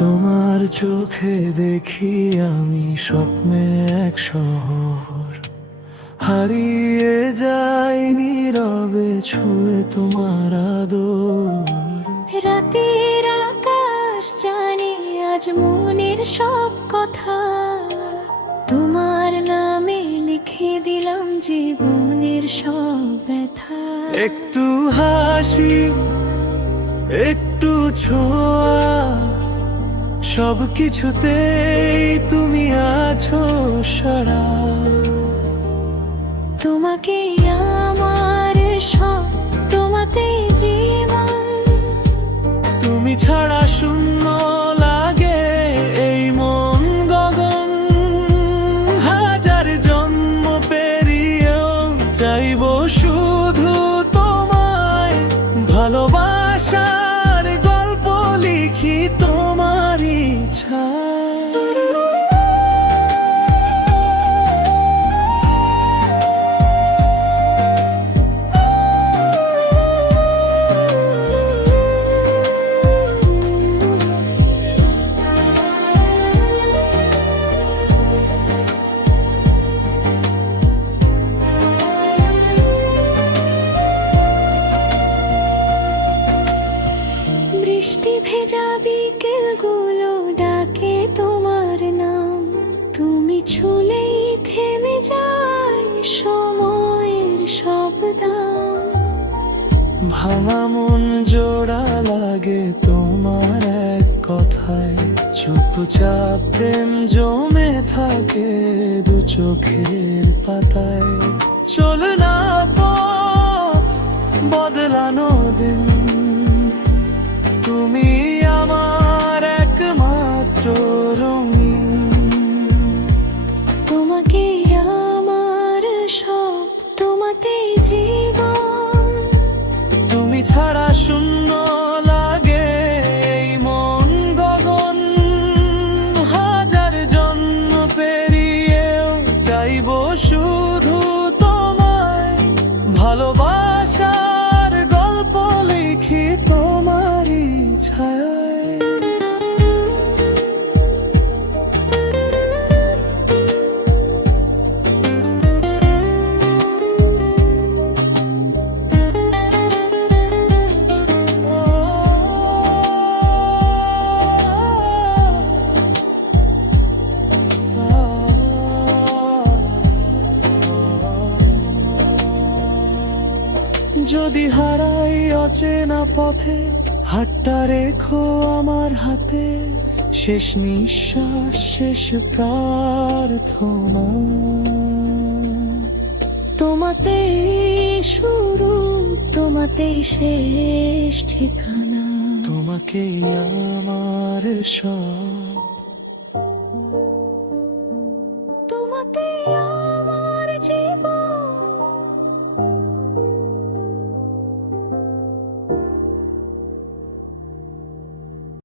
তোমার চোখে দেখি আমি স্বপ্নে এক শহর, হারিয়ে যাই নীরবে ছুঁয়ে তোমার আদর। রাতের আকাশ জানে আজ মনের সব কথা, তোমার নামে লিখে দিলাম জীবনের সব ব্যথা। একটু হাসি, একটু ছোঁয়া, সব কিছুতেই তুমি আছো সারা। তোমাকে আমার সব, তোমাতেই জীবন। তুমি ছাড়া শূন্য লাগে এই মন গগন। হাজার জন্ম পেরিয়েও চাইবো শুধু তোমায়, ভালোবাসার গল্প লিখি তোমার ইচ্ছায়। বৃষ্টি ভেজা বিকেলগুলো ডাকে তোমার নাম, তুমি ছুলেই থেমে যায় সময়ের সব দাম। ভাঙা মন জোড়া লাগে তোমার এক কথায়, চুপচাপ প্রেম জমে থাকে দু চোখের পাতায়। চলে না পথ বদলানো দিন, তুমি আমার একমাত্র রঙিন। তোমাকে আমার সব, তোমাতেই জীবন। তুমি ছাড়া শূন্য লাগে এই মন গগন। হাজার জন্ম পেরিয়েও চাইবো শুধু তোমায়, ভালোবাসার গল্প লিখি তোমারই ছায়ায়। যদি হারাই অচেনা পথে, হাতটা রেখো আমার হাতে। শেষ নিঃশ্বাস, শেষ প্রার্থনা, তোমাতেই শুরু, তোমাতেই শেষ ঠিকানা। তোমাকেই আমার সব। তোমাতেই